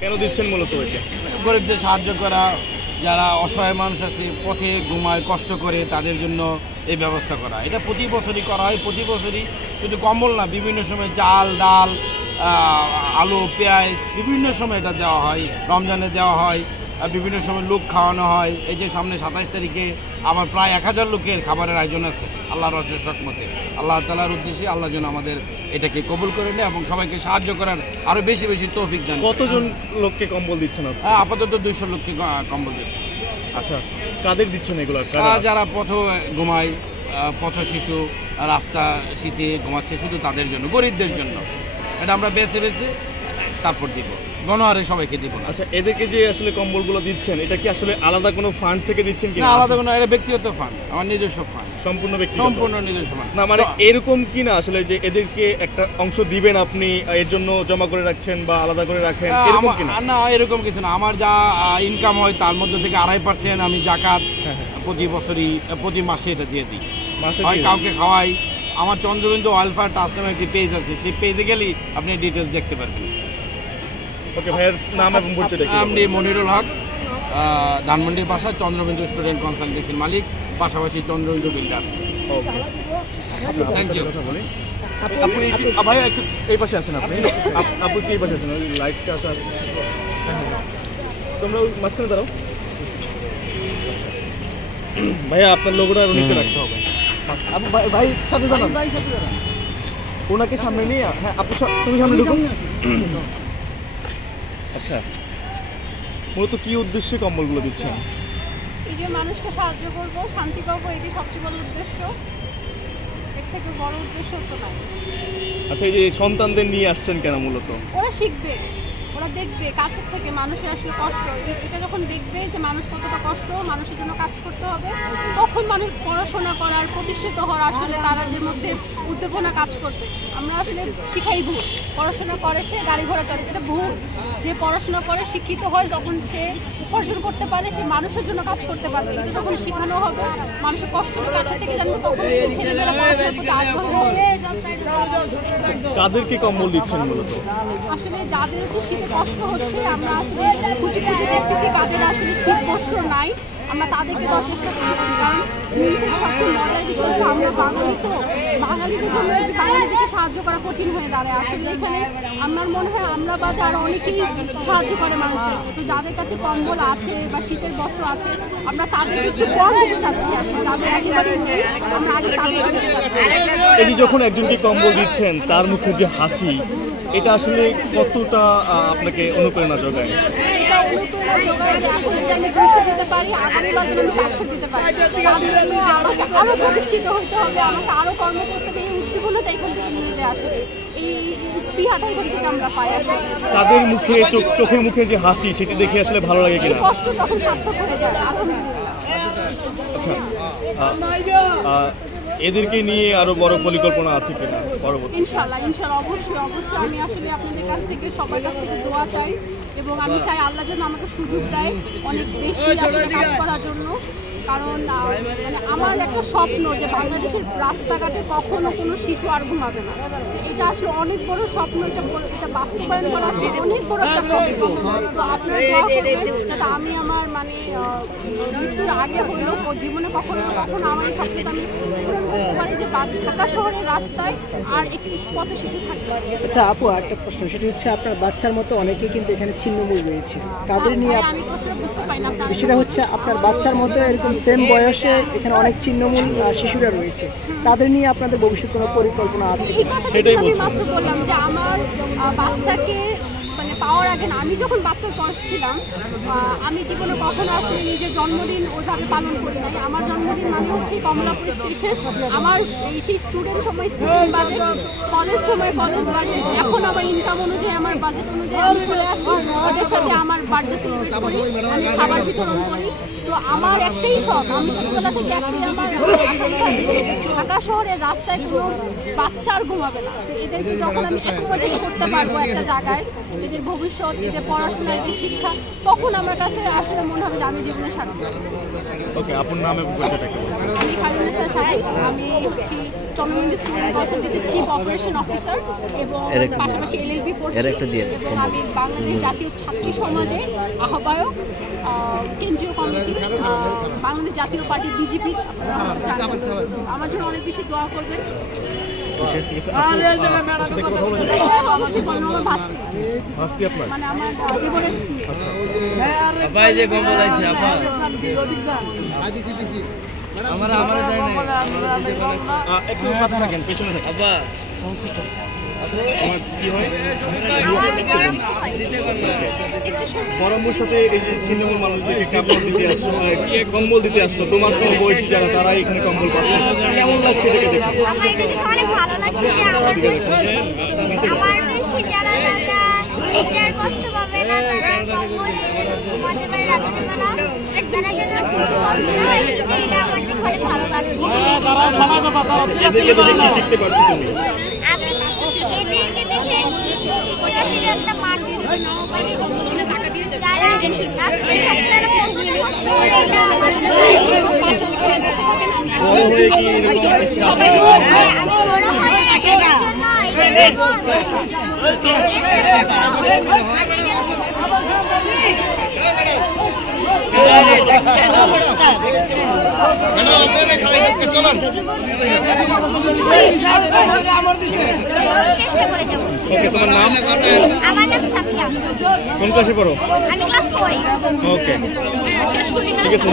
কেন দিচ্ছেন মূলত এটা? গরিবদের সাহায্য করা, যারা অসহায় মানুষ আছে পথে ঘুমায় কষ্ট করে, তাদের জন্য এই ব্যবস্থা করা। এটা প্রতি বছরই করা হয়, প্রতি বছরই। শুধু কম্বল না, বিভিন্ন সময় চাল ডাল আলু পেঁয়াজ বিভিন্ন সময় এটা দেওয়া হয়, রমজানে দেওয়া হয়, বিভিন্ন সময় লোক খাওয়ানো হয়। এই যে সামনে 27 তারিখে আবার প্রায় 1000 লোকের খাবারের আয়োজন আছে আল্লাহর অশেষ রহমতে। আল্লাহ তাআলার উদ্দেশ্যে আল্লাহ যেন আমাদের এটাকে কবুল করে নেয় এবং সবাইকে সাহায্য করার আরও বেশি বেশি তৌফিক দান। কতজন লোককে কম্বল দিচ্ছেন আজকে? আপাতত 200 লোককে কম্বল দিচ্ছে। আচ্ছা, কাদের দিচ্ছেন এগুলো? যারা পথ ঘুমায়, পথ শিশু রাস্তা শীতে ঘুমাচ্ছে, শুধু তাদের জন্য, গরিবদের জন্য। এটা আমরা বেছে বেছে তারপর দিব, গণহারে সবাইকে দিব না। আচ্ছা, এদেরকে যে আসলে কম্বলগুলো দিচ্ছেন, এটা কি আসলে আলাদা কোনো ফান্ড থেকে দিচ্ছেন কি? না, আলাদা কোনো, এটা ব্যক্তিগত ফান্ড, আমার নিজস্ব ফান্ড, সম্পূর্ণ ব্যক্তিগত, সম্পূর্ণ নিজস্ব ফান্ড। না মানে এরকম কি না আসলে যে এদেরকে একটা অংশ দিবেন আপনি, এর জন্য জমা করে রাখছেন বা আলাদা করে রাখেন, এরকম কি না? না, এরকম কিছু না। আমার যা ইনকাম হয় তার মধ্যে থেকে 2.5% আমি জাকাত প্রতি বছরই প্রতি মাসে এটা দিয়ে দিই। হয় কাউকে খাওয়াই। আমার চন্দ্রবিন্দু ওয়েলফেয়ার ট্রাস্ট নামে একটি পেজ আছে, সেই পেজে গেলেই আপনি ডিটেলস দেখতে পারবেন। ওকে, ভাইয়ের নাম এবং পরিচয় দেখুন। নাম মনিরুল হক, ধানমন্ডির বাসা, চন্দ্রবিন্দু স্টুডেন্ট কনসালটেন্সির মালিক, পাশাপাশি Chandrabindu builders. Okay, thank you. আপনি ভাইয়া একটু এই পাশে আছেন, আপনি কি এই পাশে আছেন? লাইটটা আছে, তোমরা মাঝখানে দাঁড়াও। ভাইয়া আপনার লোগোটা নিচে রাখতে হবে। ভাই সাথে দাঁড়ান, ওনাকে সামনে নিয়ে। হ্যাঁ, আপনি তুমি সামনে ঢুকুন। আচ্ছা, মূলত কি উদ্দেশ্যে কম্বলগুলো দিচ্ছেন? এই যে মানুষকে সাহায্য করবো, শান্তি পাবো, এটি সবচেয়ে বড় উদ্দেশ্য। এর থেকে বড় উদ্দেশ্য তো নাই। আচ্ছা, এই যে সন্তানদের নিয়ে আসছেন কেন মূলত? ওরা শিখবে, ওরা দেখবে কাছের থেকে মানুষের আসলে কষ্ট। এটা যখন দেখবে যে মানুষ কতটা কষ্ট, মানুষের জন্য কাজ করতে হবে, তখন মানুষ পড়াশোনা করার, প্রতিষ্ঠিত হওয়ার আসলে তাদের মধ্যে উদ্দীপনা কাজ করবে। আমরা আসলে শিখাই ভুল, পড়াশোনা করে সে গাড়ি ঘোড়া চলে, এটা ভুল। যে পড়াশোনা করে শিক্ষিত হয়, যখন সে উপার্জন করতে পারে, সে মানুষের জন্য কাজ করতে পারবে। এটা যখন শেখানো হবে, মানুষের কষ্টটা কাছের থেকে জানবে, তখন কাদেরকে কম্বল দিচ্ছেন মূলত? আসলে যাদের হচ্ছে শীতে কষ্ট হচ্ছে, আমরা আসলে খুঁজে খুঁজে দেখতেছি কাদের আসলে শীত বস্ত্র নাই, আমরা তাদেরকে দেওয়ার চেষ্টা করতেছি। কারণ জিনিসের সবচেয়ে মজার বিষয় হচ্ছে আমরা বাঙালি, তো বাঙালিদের জন্য বাঙালিদেরকে সাহায্য করা কঠিন হয়ে দাঁড়ায়। আসলে এখানে আমার মনে হয় আমরা বাদে আরও অনেকেই সাহায্য করে মানুষদেরকে। তো যাদের কাছে কম্বল আছে বা শীতের বস্ত্র আছে, আমরা তাদেরকে একটু কম দিতে চাচ্ছি। যাদের একেবারে আমরা আগে তাদেরকে দিতে চাচ্ছি। এই যখন একজনকে কম্বল দিচ্ছেন, তার মুখে যে হাসি, এটা আসলে কতটা আপনাকে অনুপ্রেরণা যোগায়? এটা অনুপ্রেরণা যোগায় যে এখন যদি আমি 200 দিতে পারি, আগামী বার আমি 400 দিতে পারি। তাদের জন্য আমাকে আরও প্রতিষ্ঠিত হতে হবে, আমাকে আরও কর্ম করতে হবে। এই উদ্দীপনাটা এখান থেকে নিয়ে যায় আসলে, এই স্পৃহাটা এখান থেকে আমরা পাই আসলে। তাদের মুখে চোখের মুখে যে হাসি, সেটি দেখে আসলে ভালো লাগে কিনা? কষ্ট তখন সার্থক হয়ে যায়। আচ্ছা, এদেরকে নিয়ে আরো বড় পরিকল্পনা আছে কিনা পরবর্তী? ইনশাআল্লাহ অবশ্যই আমি আসলে আপনাদের কাছ থেকে, সবার কাছ থেকে দোয়া চাই, এবং আমি চাই আল্লাহ যেন আমাকে সুযোগ দেয় অনেক বেশি আসলে কাজ করার জন্য। কারণ মানে আমার একটা স্বপ্ন যে বাংলাদেশের রাস্তাঘাটে কখনো কোনো শিশু আর ঘুমাবে না। এটা আসলে অনেক বড় স্বপ্ন, এটা বাস্তবায়ন করা অনেক বড় একটা প্রসেস। তো আপনারা দোয়া করবেন যাতে আমি আমার মানে মৃত্যুর আগে হইলেও জীবনে কখনো আমার এই স্বপ্নটা আমি পূরণ করতে পারি যে ঢাকা শহরের রাস্তায় আর একটি পথ শিশু থাকবে। আচ্ছা আপু, একটা প্রশ্ন, সেটা হচ্ছে আপনার বাচ্চার মতো অনেকেই কিন্তু এখানে ছিন্নমূল রয়েছে, তাদের নিয়ে আমি প্রশ্ন বুঝতে পারি না। সেটা হচ্ছে আপনার বাচ্চার মতো এরকম সেম বয়সে এখানে অনেক ছিন্নমূল শিশুরা রয়েছে, তাদের নিয়ে আপনাদের ভবিষ্যৎ কোনো পরিকল্পনা আছে? সেটাই বলছি। মাত্র বললাম যে আমার বাচ্চাকে মানে পাওয়ার আগে না, আমি যখন বাচ্চার বয়স ছিলাম, আমি জীবনে কখনো আসলে নিজের জন্মদিন ওইভাবে পালন করি নাই। আমার জন্মদিন মানে হচ্ছে কমলাপুর স্টেশন, আমার সেই স্টুডেন্ট সময় স্টুডেন্ট বাজেট, কলেজ সময় কলেজ বাজেট। এখন আমার ইনকাম অনুযায়ী, আমার বাজেট অনুযায়ী আমি চলে আসি, ওদের সাথে আমার বার্থডে সেলিব্রেট করি, আমি খাবার বিতরণ করি। তো আমার একটাই শখ, আমি ছোটবেলা থেকে একটাই আমার ঢাকা শহরের রাস্তায় কোনো বাচ্চা আর ঘুমাবে না। এদেরকে যখন আমি অ্যাকোমোডেট করতে পারবো একটা জায়গায়, এদের ভবিষ্যৎ, ঈদের পড়াশোনা, ঈদের শিক্ষা, তখন আমার কাছে আসলে মনে হবে যে আমি জীবনে সার্থক। ওকে, আপনার নাম এবং পরিচয়টা একটু বলুন। আমি খালিদা শাহিদ, আমি হচ্ছি চন্দ্রমন্ডি স্টুডেন্ট কনসালটেন্সির চিফ অপারেশন অফিসার এবং পাশাপাশি LLB পড়ছি এবং আমি বাংলাদেশ জাতীয় ছাত্রী সমাজের আহ্বায়ক, কেন্দ্রীয় কমিটি, বাংলাদেশ জাতীয় পার্টি BJP। আমার জন্য অনেক বেশি দোয়া করবেন। মানে আমার জীবনের একটু সাথে থাকেন, পেছনে থাকেন। বরম্বুর সাথে এই যে ছিন্নমূল মানুষদেরকে কাপড় দিতে আসছো, কম্বল দিতে আসছো, তোমার সহ বয়সী যারা তারা এখানে কম্বল পাচ্ছে, কেমন লাগছে এটাকে দেখে? অনেক ভালো লাগছে যে আমার দেশে যারা নিজের কষ্ট পাবে না, তারা কম্বল ঘুমাতে পারে, রাখতে পারে না, তারা যেন কষ্ট হয়, এটা আমার দেখে অনেক ভালো লাগছে। এদেরকে দেখে কি শিখতে পারছো তুমি? আমি এদেরকে দেখে একটা মান যারা আসতে থাকে তারা কতটা কষ্ট করে, এটা আমার কাছে বড় হয়ে কি এরকম ইচ্ছা আছে? আমি বড় হয়ে এটার জন্য এটাকে করবো। চেষ্টা করে যাবো। ওকে, তোমার নাম? আমার নাম সাফিয়া। কোন ক্লাসে পড়ো? আমি ক্লাস 4-এ। ওকে, ঠিক আছে।